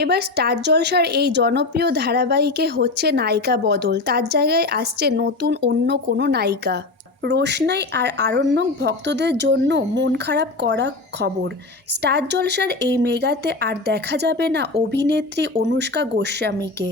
এবার স্টার জলসার এই জনপ্রিয় ধারাবাহিকে হচ্ছে নায়িকা বদল, তার জায়গায় আসছে নতুন অন্য কোনো নায়িকা। রোশনাই আর আরণ্যক ভক্তদের জন্য মন খারাপ করা খবর। স্টার জলসার এই মেগাতে আর দেখা যাবে না অভিনেত্রী অনুষ্কা গোস্বামীকে।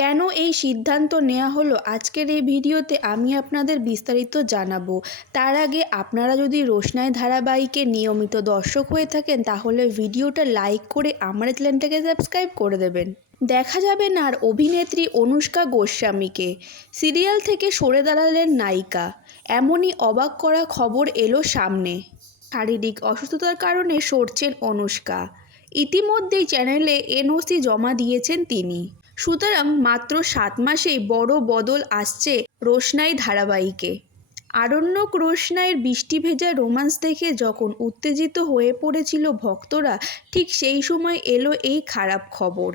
কেন এই সিদ্ধান্ত নেওয়া হলো আজকের এই ভিডিওতে আমি আপনাদের বিস্তারিত জানাবো। তার আগে আপনারা যদি রোশনাই ধারাবাহিকের নিয়মিত দর্শক হয়ে থাকেন তাহলে ভিডিওটা লাইক করে আমার চ্যানেলটাকে সাবস্ক্রাইব করে দেবেন। দেখা যাবে না আর অভিনেত্রী অনুষ্কা গোস্বামীকে, সিরিয়াল থেকে সরে দাঁড়ালেন নায়িকা। এমনই অবাক করা খবর এলো সামনে। শারীরিক অসুস্থতার কারণে সরছেন অনুষ্কা। ইতিমধ্যেই চ্যানেলে এনওসি জমা দিয়েছেন তিনি। সুতরাং মাত্র 7 মাসেই বড় বদল আসছে রোশনাই ধারাবাহিকে। আরণ্যক রোশনাইয়ের বৃষ্টি ভেজা রোম্যান্স দেখে যখন উত্তেজিত হয়ে পড়েছিল ভক্তরা, ঠিক সেই সময় এলো এই খারাপ খবর।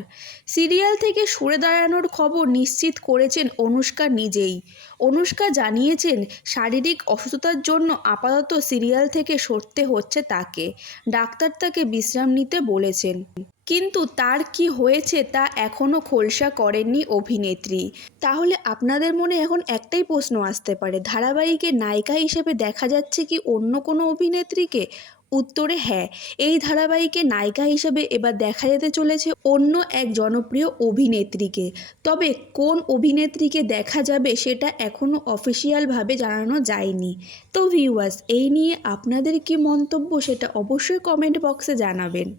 সিরিয়াল থেকে সরে দাঁড়ানোর খবর নিশ্চিত করেছেন অনুষ্কা নিজেই। অনুষ্কা জানিয়েছেন শারীরিক অসুস্থতার জন্য আপাতত সিরিয়াল থেকে সরতে হচ্ছে তাকে। ডাক্তার তাকে বিশ্রাম নিতে বলেছেন। কিন্তু তার কি হয়েছে তা এখনও খোলসা করেননি অভিনেত্রী। তাহলে আপনাদের মনে এখন একটাই প্রশ্ন আসতে পারে, ধারাবাহিকে নায়িকা হিসেবে দেখা যাচ্ছে কি অন্য কোনো অভিনেত্রীকে? উত্তরে হ্যাঁ, এই ধারাবাহিকে নায়িকা হিসেবে এবার দেখা যেতে চলেছে অন্য এক জনপ্রিয় অভিনেত্রীকে। তবে কোন অভিনেত্রীকে দেখা যাবে সেটা এখনও অফিসিয়ালভাবে জানানো যায়নি। তো ভিউয়ার্স, এই নিয়ে আপনাদের কি মন্তব্য সেটা অবশ্যই কমেন্ট বক্সে জানাবেন।